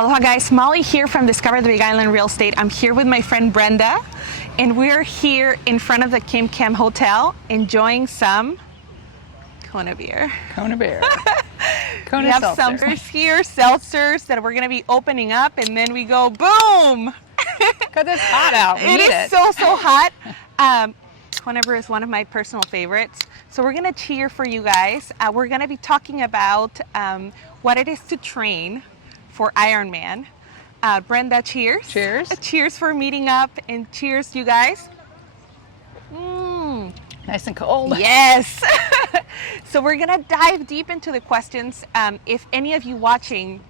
Aloha guys, Molly here from Discover the Big Island Real Estate. I'm here with my friend Brenda, and we're here in front of the Kim Cam Hotel enjoying some Kona beer. Kona beer. Kona we have seltzer. some beers here, seltzers that we're gonna be opening up, and then we go boom! Because it's hot out. We need It is so hot. Kona beer is one of my personal favorites. So we're gonna cheer for you guys. We're gonna be talking about what it is to train for Ironman. Brenda, cheers. Cheers. Cheers for meeting up, and cheers, you guys. Nice and cold. Yes. So we're gonna dive deep into the questions. If any of you watching,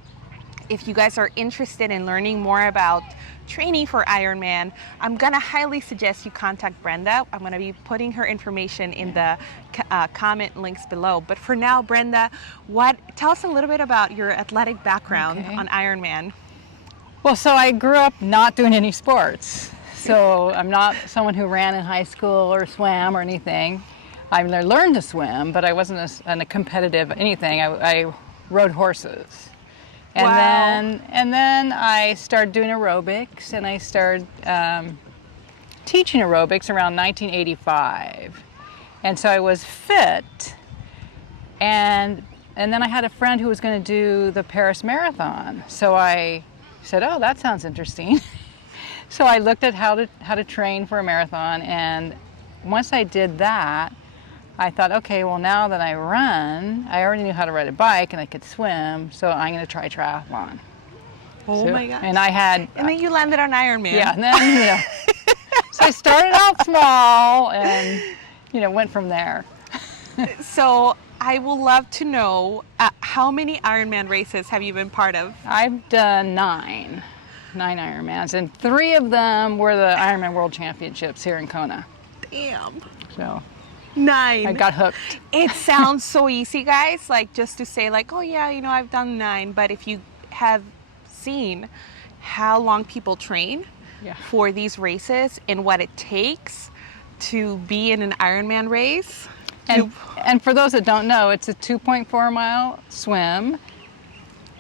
if you guys are interested in learning more about training for Ironman, I'm gonna highly suggest you contact Brenda. I'm gonna be putting her information in the comment links below. But for now, Brenda, tell us a little bit about your athletic background on Ironman. Well, so I grew up not doing any sports. So I'm not someone who ran in high school or swam or anything. I learned to swim, but I wasn't a competitive anything. I rode horses. And then I started doing aerobics, and I started teaching aerobics around 1985. And so I was fit, and then I had a friend who was going to do the Paris Marathon. So I said, oh, that sounds interesting. So I looked at how to train for a marathon, and once I did that, I thought, okay, well, now that I run, I already knew how to ride a bike and I could swim, so I'm going to try triathlon. Oh my gosh. And I had... And then you landed on Ironman. Yeah, and then, so I started out small and, went from there. So I will love to know, how many Ironman races have you been part of? I've done 9 Ironmans, and 3 of them were the Ironman World Championships here in Kona. Damn. So... 9. I got hooked. It sounds so easy, guys, like just to say like, oh yeah, I've done 9, but if you have seen how long people train for these races and what it takes to be in an Ironman race. And for those that don't know, it's a 2.4 mile swim,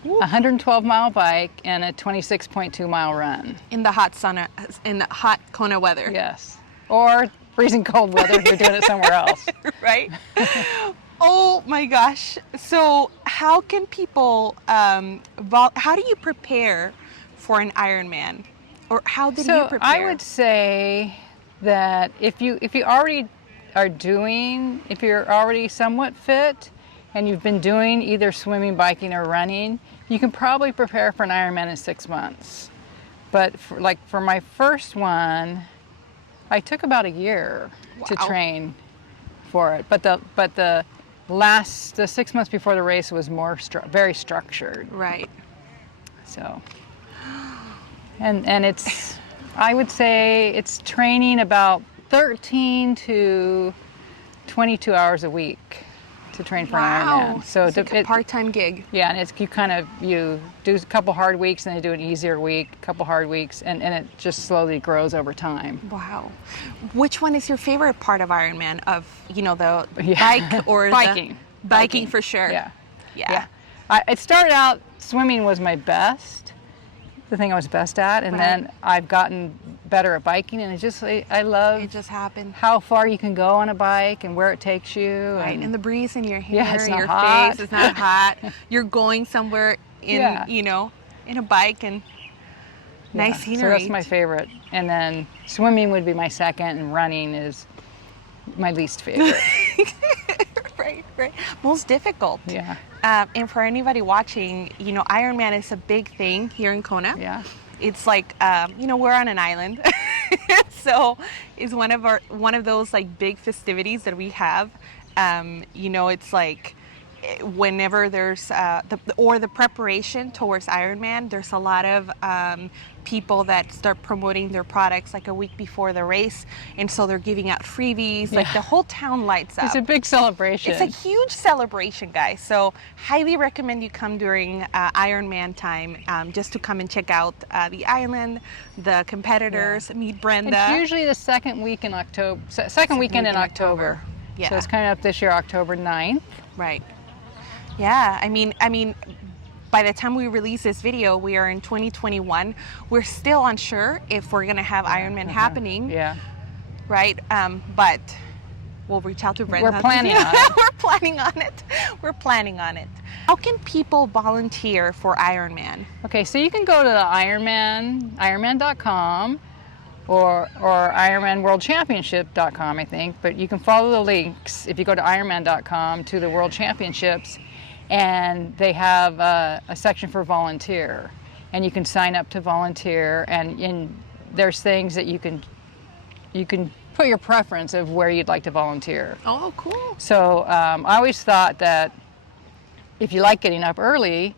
a 112 mile bike, and a 26.2 mile run. In the hot Kona weather. Yes. Or freezing cold weather if you're doing it somewhere else. Right? Oh my gosh. So how can people, how do you prepare for an Ironman? Or how did you prepare? I would say that if you already if you're already somewhat fit and you've been doing either swimming, biking, or running, you can probably prepare for an Ironman in 6 months. But for my first one, I took about a year to train for it, but the 6 months before the race was more very structured. Right. So, and it's, I would say it's training about 13 to 22 hours a week to train for an Ironman. So it's like a part-time gig. Yeah, and it's you do a couple hard weeks, and then you do an easier week, a couple hard weeks, and it just slowly grows over time. Wow. Which one is your favorite part of Ironman? Of the bike or biking? Biking for sure. Yeah. It started out swimming was my best, the thing I was best at, and then I've gotten better at biking, and I love it just happened. How far you can go on a bike and where it takes you. Right, and the breeze in your hair, it's not your hot. face, it's not hot. You're going somewhere in in a bike and nice scenery. So that's my favorite. And then swimming would be my second, and running is my least favorite. Right. Most difficult. Yeah. And for anybody watching, Ironman is a big thing here in Kona. Yeah. It's like, we're on an island. So it's one of those like big festivities that we have. It's like whenever there's the preparation towards Ironman, there's a lot of people that start promoting their products like a week before the race, and so they're giving out freebies. Like the whole town lights up. It's a big celebration. It's a huge celebration, guys. So highly recommend you come during Ironman time, just to come and check out the island, the competitors, meet Brenda. It's usually the second week in October, second weekend in October. Yeah. So it's coming up this year, October 9th. Right. Yeah. I mean, by the time we release this video, we are in 2021. We're still unsure if we're gonna have Ironman happening. Yeah. Right? But we'll reach out to Brenda. We're planning on it. We're planning on it. We're planning on it. How can people volunteer for Ironman? Okay, so you can go to the Ironman.com or IronmanWorldChampionship.com, I think, but you can follow the links if you go to Ironman.com to the World Championships, and they have a section for volunteer, and you can sign up to volunteer, and there's things that you can put your preference of where you'd like to volunteer. Oh, cool. So I always thought that if you like getting up early,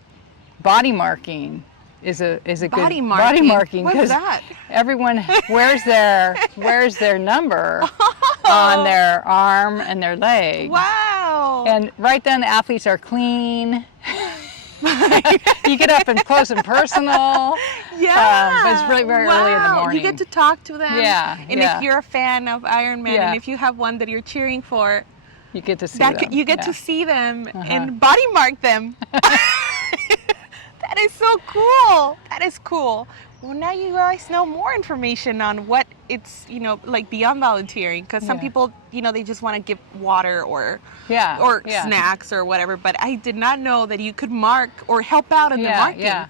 body marking is a Body good marking? body marking, What's because that? everyone wears their number on their arm and their leg. Wow. And right then the athletes are clean. You get up and close and personal. Yeah. But it's really very early in the morning. You get to talk to them. Yeah. And if you're a fan of Ironman, Yeah. and if you have one that you're cheering for, you get to see them. you get Yeah. to see them and body mark them. That is so cool. That is cool. Well, now you guys know more information on what it's, like beyond volunteering, because some people, they just want to give water or snacks or whatever, but I did not know that you could mark or help out in the marking. Yeah.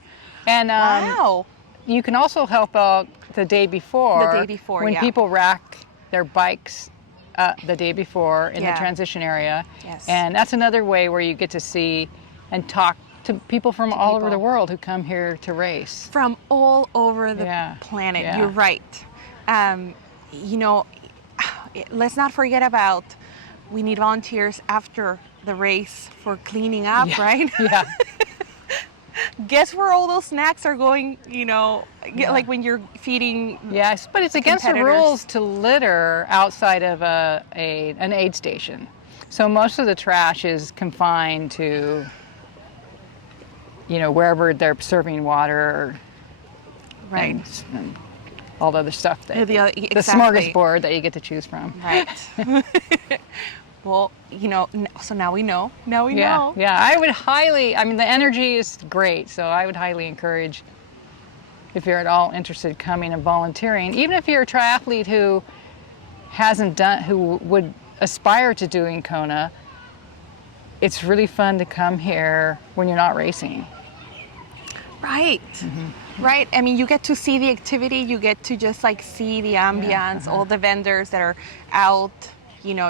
And wow. You can also help out the day before. When people rack their bikes the day before in the transition area. Yes. And that's another way where you get to see and talk to people from all over the world who come here to race. From all over the planet. Yeah. You're right. Let's not forget about, we need volunteers after the race for cleaning up, right? Yeah. Guess where all those snacks are going, like when you're feeding. Yes, but it's against the rules to litter outside of an aid station. So most of the trash is confined to, wherever they're serving water, right, and all the other stuff, the smorgasbord that you get to choose from. Right. Well, so now we know. Now we know. Yeah, I would highly, the energy is great, so I would highly encourage, if you're at all interested, coming and volunteering. Even if you're a triathlete who would aspire to doing Kona, it's really fun to come here when you're not racing. Right. Right. You get to see the activity. You get to just see the ambiance, all the vendors that are out,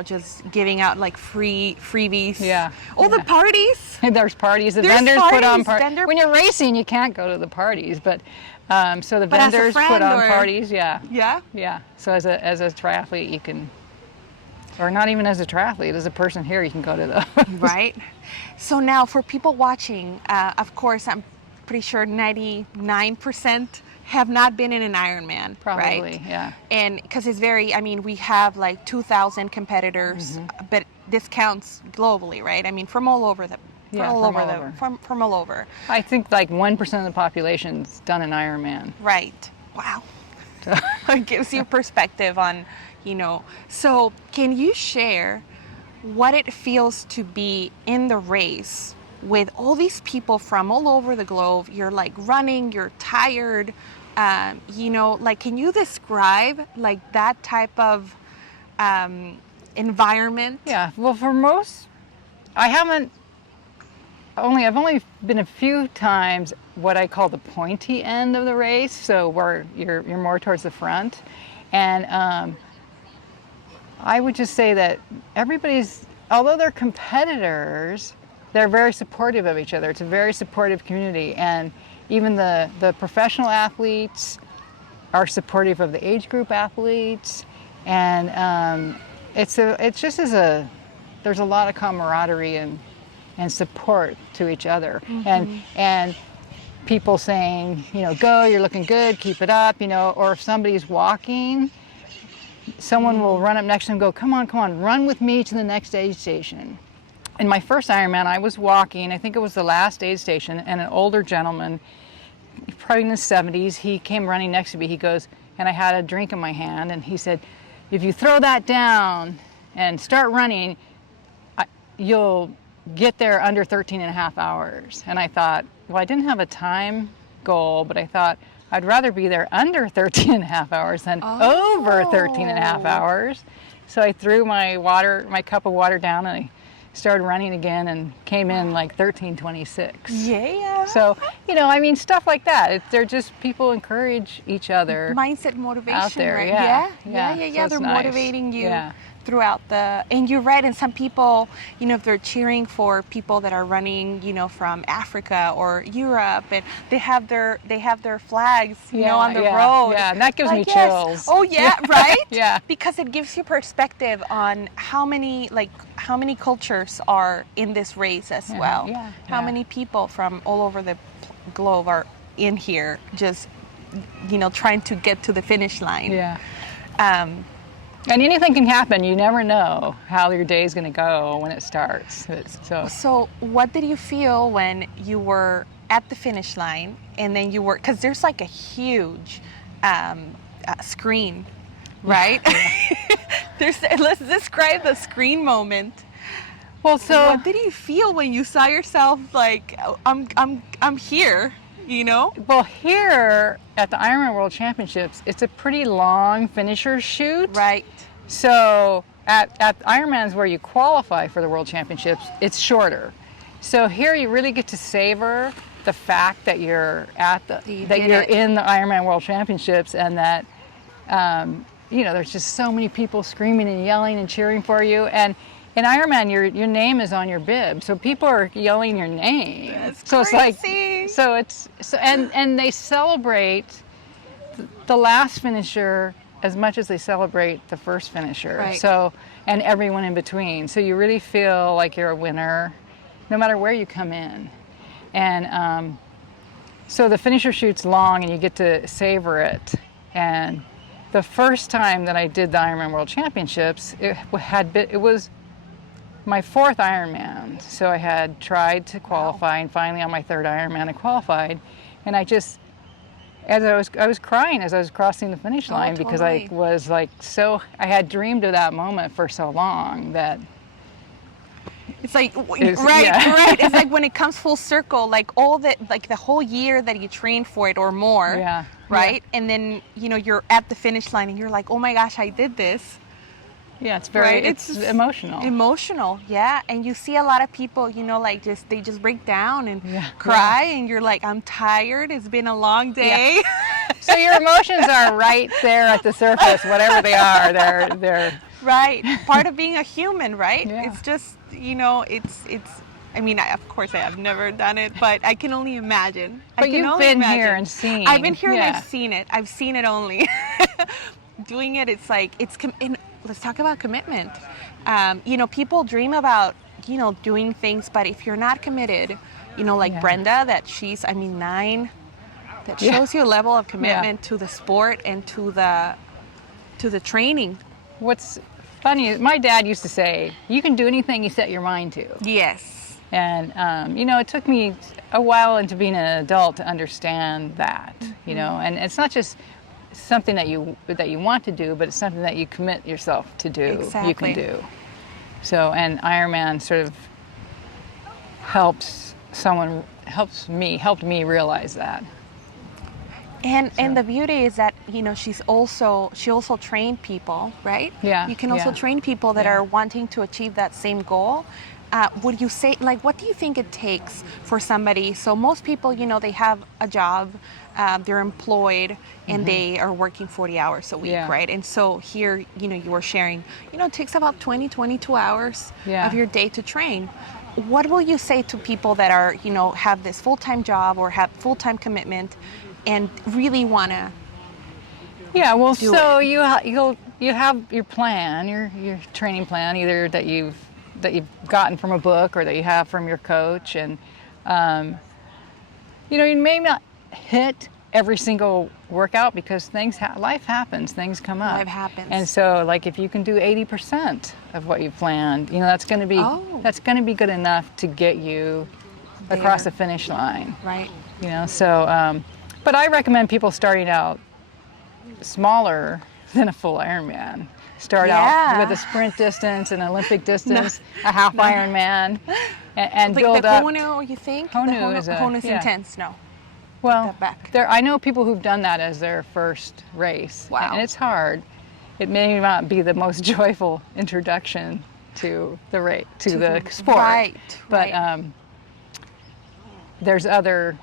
just giving out freebies. Yeah. All the parties. There's parties. The vendors put on parties. When you're racing, you can't go to the parties, but so the vendors put on parties. Yeah. Yeah. Yeah. So as a triathlete, you can, or not even as a triathlete, as a person here, you can go to those. Right. So now for people watching, of course, I'm pretty sure 99% have not been in an Ironman. Probably, right? Yeah. And because it's very, we have 2,000 competitors, but this counts globally, right? From all over from all over. I think 1% of the population's done an Ironman. Right. Wow. It gives you perspective on, So can you share what it feels to be in the race with all these people from all over the globe? You're running, you're tired, can you describe that type of environment? Yeah, well, for most, I've only been a few times what I call the pointy end of the race, so where you're more towards the front, and I would just say that everybody's, although they're competitors, they're very supportive of each other. It's a very supportive community, and even the professional athletes are supportive of the age group athletes, and there's a lot of camaraderie and support to each other, and people saying, go, you're looking good, keep it up, or if somebody's walking, someone will run up next to them and go, come on, run with me to the next aid station. In my first Ironman, I was walking, I think it was the last aid station, and an older gentleman, probably in his 70s, he came running next to me. He goes, and I had a drink in my hand, and he said, if you throw that down and start running, you'll get there under 13 and a half hours. And I thought, well, I didn't have a time goal, but I thought I'd rather be there under 13 and a half hours than over 13 and a half hours. So I threw my cup of water down and I started running again and came in like 13:26. Yeah. So, I mean, stuff like that. They're just, people encourage each other. Mindset motivation, out there, right? yeah. Yeah. So They're nice. motivating you Yeah. throughout and you're right. And some people, if they're cheering for people that are running, from Africa or Europe, and they have their flags, on the road. Yeah, and that gives me yes. chills. Oh yeah, right? Yeah. Because it gives you perspective on how many cultures are in this race as well. Yeah. How many people from all over the globe are in here just trying to get to the finish line. Yeah. And anything can happen. You never know how your day's going to go when it starts. So what did you feel when you were at the finish line and then you were, because there's like a huge screen, right? Yeah. Let's describe the screen moment. Well, so what did you feel when you saw yourself like, I'm here? Well, here at the Ironman World Championships, it's a pretty long finisher chute. Right. So at Ironmans where you qualify for the World Championships, it's shorter. So here you really get to savor the fact that you're in the Ironman World Championships, and that there's just so many people screaming and yelling and cheering for you. And in Ironman, your name is on your bib, so people are yelling your name. That's so crazy. And they celebrate the last finisher as much as they celebrate the first finisher. Right. So, and everyone in between. So you really feel like you're a winner, no matter where you come in. And so the finisher chute's long, and you get to savor it. And the first time that I did the Ironman World Championships, it was my fourth Ironman. So I had tried to qualify, and finally on my third Ironman I qualified. And I was crying as I was crossing the finish line, because I was like, I had dreamed of that moment for so long that it's like, right. It's like when it comes full circle, like the whole year that you trained for it or more, right? Yeah. And then, you're at the finish line and you're like, oh my gosh, I did this. Yeah, it's very, right? It's emotional. Emotional, yeah. And you see a lot of people, they just break down and cry, and you're like, I'm tired. It's been a long day. Yeah. So your emotions are right there at the surface, whatever they are. They're right. Part of being a human, right? Yeah. It's just, it's. I mean, of course, I have never done it, but I can only imagine. But you've been here and seen. I've been here and I've seen it. I've seen it only. Doing it, it's like let's talk about commitment. People dream about, doing things, but if you're not committed, like Brenda, that she's, 9, that shows you a level of commitment to the sport and to the training. What's funny is my dad used to say, you can do anything you set your mind to. Yes. And, it took me a while into being an adult to understand that, and it's not just something that you want to do, but it's something that you commit yourself to do. Exactly. You can do. So, and Ironman sort of helped me realize that. And the beauty is that she also trained people, right? Yeah. You can also train people that are wanting to achieve that same goal. Would you say, what do you think it takes for somebody? So most people, they have a job, they're employed, and they are working 40 hours a week, right? And so here, you were sharing, it takes about 22 hours of your day to train. What will you say to people that are, have this full-time job or have full-time commitment and really want to you have your plan, your training plan, either that you've gotten from a book or that you have from your coach, and you may not hit every single workout because life happens, things come up. Life happens. And so, if you can do 80% of what you planned, that's going to be good enough to get you across the finish line. Right. But I recommend people starting out smaller than a full Ironman. Start out with a sprint distance, an Olympic distance, a half Ironman. and like build the up. Kona, you think? Kona is Kona's yeah. intense. No. Well, that back. I know people who've done that as their first race. Wow. And it's hard. It may not be the most joyful introduction to the sport. Right. But right. There's other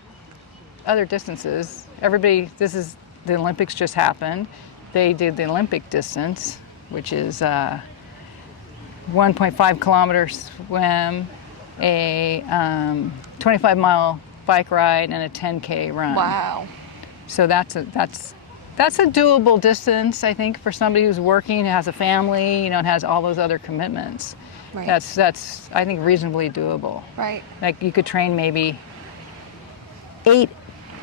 distances. The Olympics just happened. They did the Olympic distance, which is 1.5 kilometer swim, a 25-mile bike ride, and a 10K run. Wow. So that's a doable distance, I think, for somebody who's working, has a family, and has all those other commitments. Right. That's I think reasonably doable. Right. Like you could train maybe 8,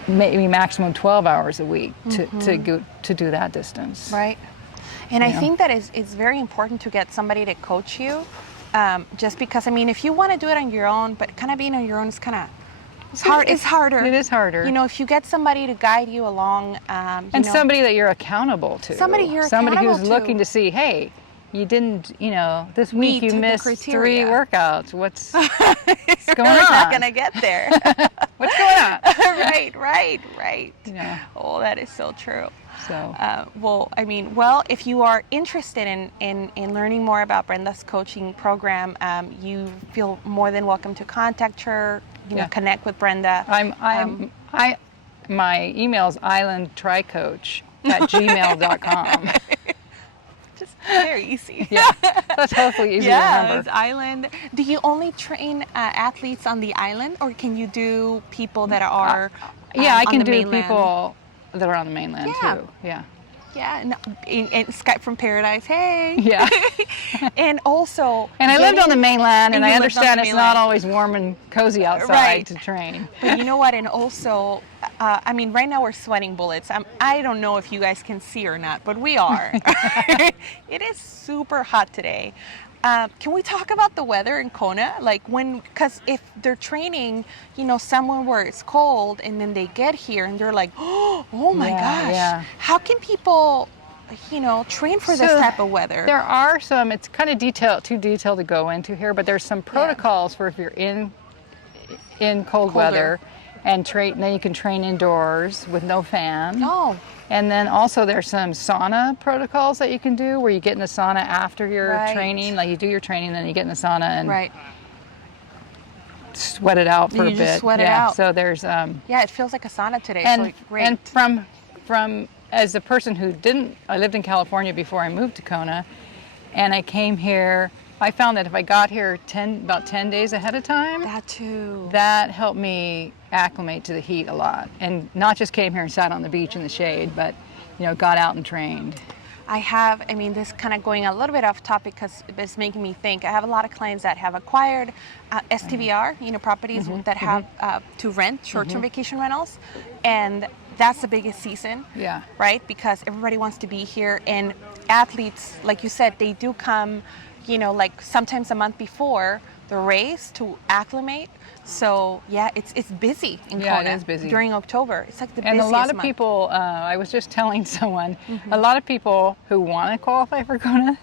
maybe maximum 12 hours a week to do that distance. Right. And I think that it's very important to get somebody to coach you, just because, I mean, if you want to do it on your own, but kind of being on your own is kind of hard. It's harder. It is harder. If you get somebody to guide you along, somebody that you're accountable to. Somebody who's looking to see, hey, you didn't, this week you missed 3 workouts. What's going on? We're not gonna get there. What's going on? Right. Oh, that is so true. So, if you are interested in learning more about Brenda's coaching program, you feel more than welcome to contact her. Connect with Brenda. My email is islandtricoach@gmail.com. Just very easy. Yeah, that's hopefully easy to remember. It's island. Do you only train athletes on the island, or can you do people that are I can on the do mainland? People that are on the mainland too. Yeah. Yeah, and Skype from Paradise, hey. Yeah. And also... And I lived on the mainland, and I you understand it's mainland. not always warm and cozy outside to train. But you know what? And also, right now we're sweating bullets. I don't know if you guys can see or not, but we are. It is super hot today. Can we talk about the weather in Kona? Because if they're training, somewhere where it's cold, and then they get here and they're like, oh my gosh, how can people, train for this type of weather? There are some, it's kind of too detailed to go into here, but there's some protocols for if you're in cold weather and then you can train indoors with no fan. Oh. And then also there's some sauna protocols that you can do where you get in the sauna after your training. Like you do your training, then you get in the sauna and sweat it out for a bit. Just sweat it out. So there's it feels like a sauna today. And, so great. And from as a person who I lived in California before I moved to Kona, and I came here. I found that if I got here about 10 days ahead of time, that helped me acclimate to the heat a lot. And not just came here and sat on the beach in the shade, but got out and trained. This kind of going a little bit off topic because it's making me think. I have a lot of clients that have acquired STVR, properties that have to rent, short-term vacation rentals, and that's the biggest season, right? Because everybody wants to be here, and athletes, like you said, they do come, sometimes a month before the race to acclimate. So it's busy in Kona. It is busy during October. It's like the and busiest a lot of month. people. I was just telling someone, a lot of people who want to qualify for Kona,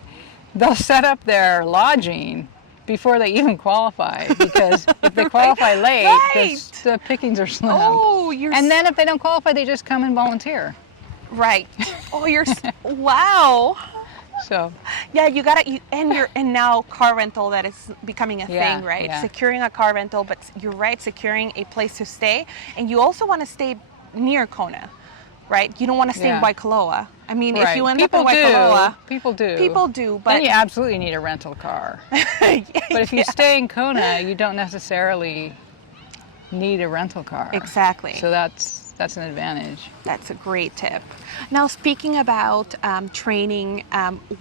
they'll set up their lodging before they even qualify, because if they qualify late, the pickings are slim. And then if they don't qualify, they just come and volunteer. Right. Wow. So and now car rental, that is becoming a thing, right? Yeah. Securing a car rental, but you're right, securing a place to stay, and you also want to stay near Kona, right? You don't want to stay in Waikoloa. If you end up in Waikoloa, people do, but then you absolutely need a rental car. But if you stay in Kona, you don't necessarily need a rental car. Exactly. So that's an advantage. That's a great tip. Now, speaking about training,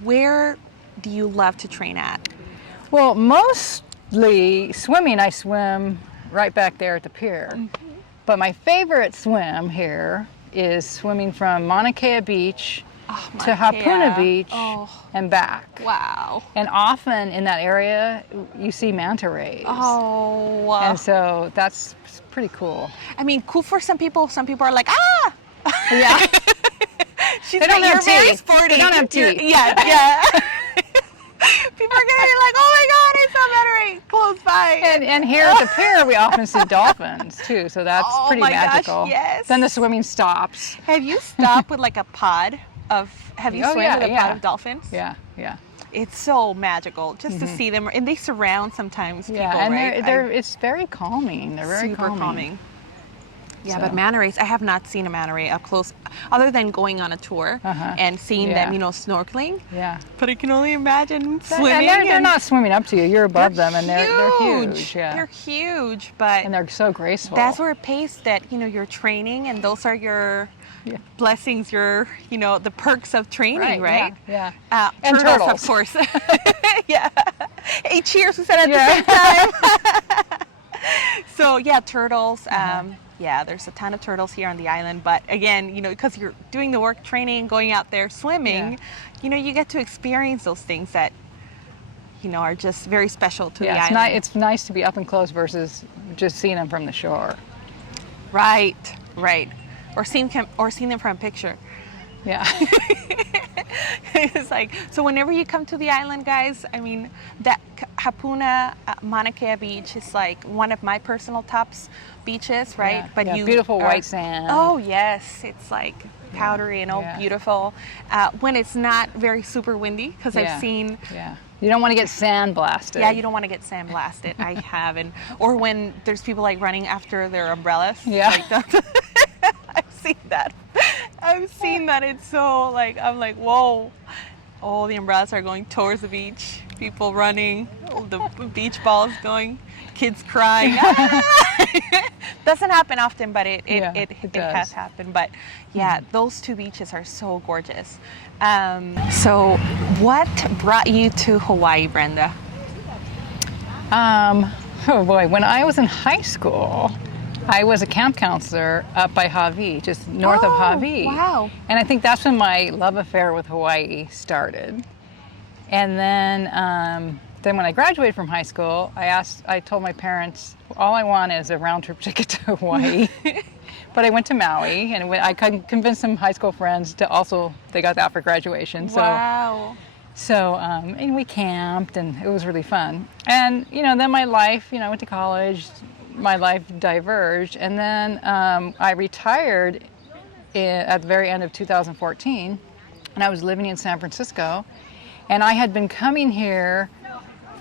where do you love to train at? Well, mostly swimming. I swim right back there at the pier. But my favorite swim here is swimming from Mauna Kea Beach to Hapuna Beach and back. Wow. And often in that area, you see manta rays. Oh. And so that's pretty cool. Cool for some people. Some people are like, ah! Yeah. They don't have teeth. Sporty. They don't have teeth. Yeah. People are gonna be like, oh my God, I saw Manta Ray close by. And here at the pier, we often see dolphins too, so that's Oh pretty my magical. gosh, yes. Then the swimming stops. Have you stopped with like a pod of? Have you Oh, swam yeah, with a yeah. pod of dolphins? Yeah, yeah. It's so magical just to see them, and they surround sometimes people, Yeah, and right? it's very calming. They're very Super calming. Yeah, So. but manta rays, I have not seen a manta ray up close, other than going on a tour and seeing them, snorkeling. Yeah. But I can only imagine swimming. And they're not swimming up to you. You're above them, and they're huge. Yeah. They're huge, but and they're so graceful. that's where it pays that you're training, and those are your blessings, your the perks of training, right? Yeah. And turtles, of course. Yeah. Hey, cheers! We said at the same time. So yeah, turtles. Yeah, there's a ton of turtles here on the island, but again, because you're doing the work training, going out there swimming, you get to experience those things that, are just very special to the island. It's nice to be up and close versus just seeing them from the shore. Right. Or seeing them from a picture. Yeah. It's like, so whenever you come to the island, guys, I mean, that Hapuna Mauna Kea beach is like one of my personal tops beaches, right? Yeah, But beautiful white sand. Oh yes, it's like powdery and beautiful. When it's not very super windy, because I've seen. Yeah. You don't want to get sand blasted. Yeah, you don't want to get sand blasted. I haven't. Or when there's people like running after their umbrellas. Yeah. Like that. I've seen that. It's so like, I'm like, whoa. Oh, the umbrellas are going towards the beach. People running. The beach balls going. Kids crying. Doesn't happen often, but it has happened. But yeah, those two beaches are so gorgeous. So what brought you to Hawaii, Brenda? Oh boy, when I was in high school, I was a camp counselor up by Hawaii, just north of Hawaii. Wow. And I think that's when my love affair with Hawaii started. And then when I graduated from high school, I told my parents, all I want is a round trip ticket to Hawaii. But I went to Maui, and I convinced some high school friends to also, they got that for graduation. Wow. So, and we camped, and it was really fun. And, then my life, I went to college, my life diverged, and then I retired at the very end of 2014, and I was living in San Francisco, and I had been coming here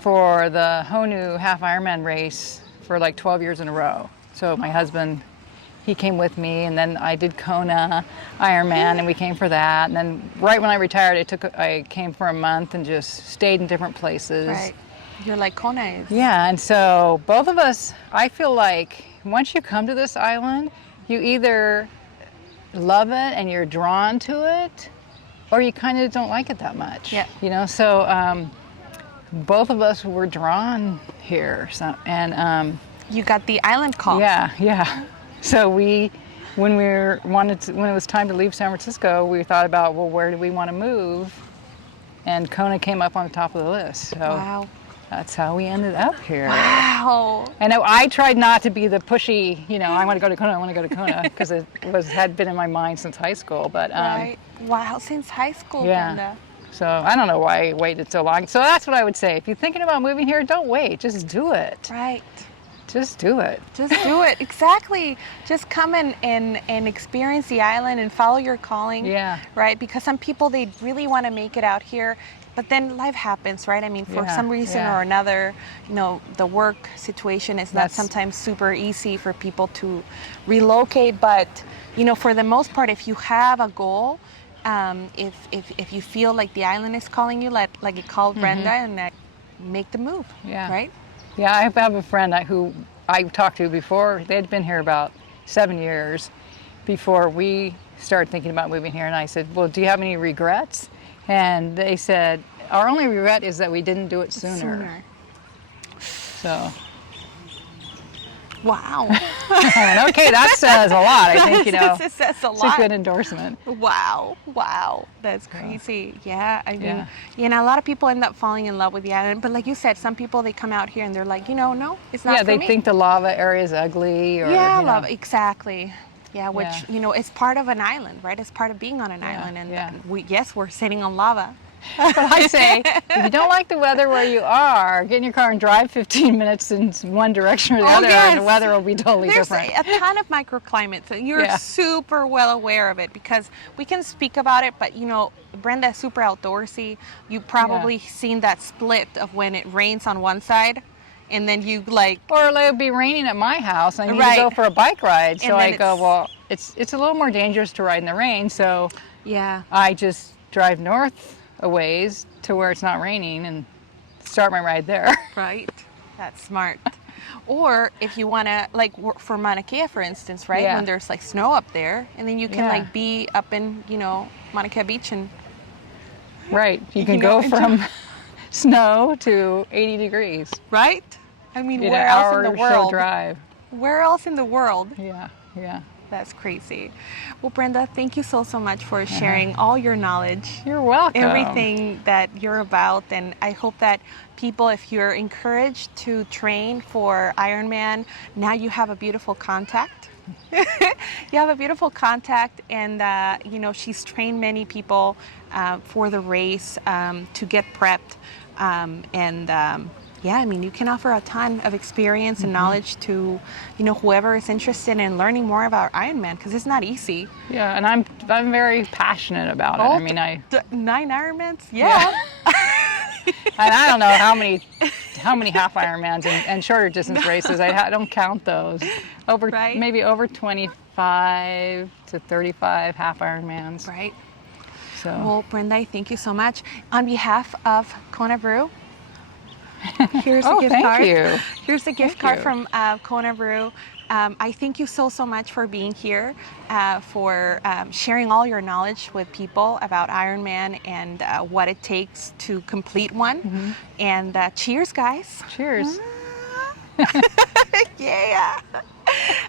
for the Honu half Ironman race for like 12 years in a row. So my husband, he came with me, and then I did Kona Ironman, and we came for that. And then right when I retired, I came for a month and just stayed in different places. Right. You're like Kona is. Yeah, and so both of us, I feel like once you come to this island, you either love it and you're drawn to it, or you kind of don't like it that much. Yeah. So both of us were drawn here. So, and you got the island call. Yeah. So when it was time to leave San Francisco, we thought about, well, where do we want to move? And Kona came up on the top of the list. So wow. That's how we ended up here. Wow. And I tried not to be the pushy, I want to go to Kona, because it had been in my mind since high school. But right. Wow, since high school, yeah. Brenda. So I don't know why I waited so long. So that's what I would say. If you're thinking about moving here, don't wait. Just do it. Right. Just do it. Just do it. Exactly. Just come and experience the island and follow your calling. Yeah. Right? Because some people, they really want to make it out here, but then life happens, right? I mean, for some reason or another, the work situation is not sometimes super easy for people to relocate. But, for the most part, if you have a goal, if you feel like the island is calling you, like it called Brenda, and make the move. Yeah. Right? Yeah, I have a friend who I talked to before. They'd been here about 7 years before we started thinking about moving here. And I said, well, do you have any regrets? And they said, our only regret is that we didn't do it sooner. So. Wow. I went, okay, that says a lot. I think, it says a lot. It's a good endorsement. Wow. That's crazy. Yeah, I mean, and a lot of people end up falling in love with the island. But like you said, some people, they come out here and they're like, no, it's not for me. Yeah, they think the lava area is ugly. Or, lava, exactly. Yeah, which, it's part of an island, right? It's part of being on an island. And we're sitting on lava. But I say, if you don't like the weather where you are, get in your car and drive 15 minutes in one direction or the other, and the weather will be totally different. There's a ton of microclimates, and you're super well aware of it because we can speak about it, but you know, Brenda's super outdoorsy. You've probably seen that split of when it rains on one side, and then you like... Or it would be raining at my house, and I need to go for a bike ride, so I go, well, it's a little more dangerous to ride in the rain, so I just drive north a ways to where it's not raining and start my ride there. Right, that's smart. Or if you want to, like for Mauna Kea, for instance, right, when there's like snow up there, and then you can like be up in, you know, Mauna Kea Beach and... Right, you can go from snow to 80 degrees. Right? I mean, where else in the world? Drive. Where else in the world? Yeah. That's crazy. Well, Brenda, thank you so much for sharing all your knowledge. You're welcome. Everything that you're about, and I hope that people, if you're encouraged to train for Ironman, now you have a beautiful contact. You have a beautiful contact, and you know, she's trained many people for the race to get prepped, yeah, I mean, you can offer a ton of experience and knowledge to, you know, whoever is interested in learning more about Ironman, because it's not easy. Yeah, and I'm very passionate about it. I mean, 9 Ironmans? Yeah. And I don't know how many half Ironmans and shorter distance races. I don't count those. Maybe over 25 to 35 half Ironmans. Right. So. Well, Brenda, thank you so much. On behalf of Kona Brew, here's a gift card. You. Here's a gift card from Kona Brew. I thank you so much for being here, for sharing all your knowledge with people about Ironman and what it takes to complete one. And cheers, guys. Cheers. Yeah.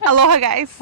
Aloha, guys.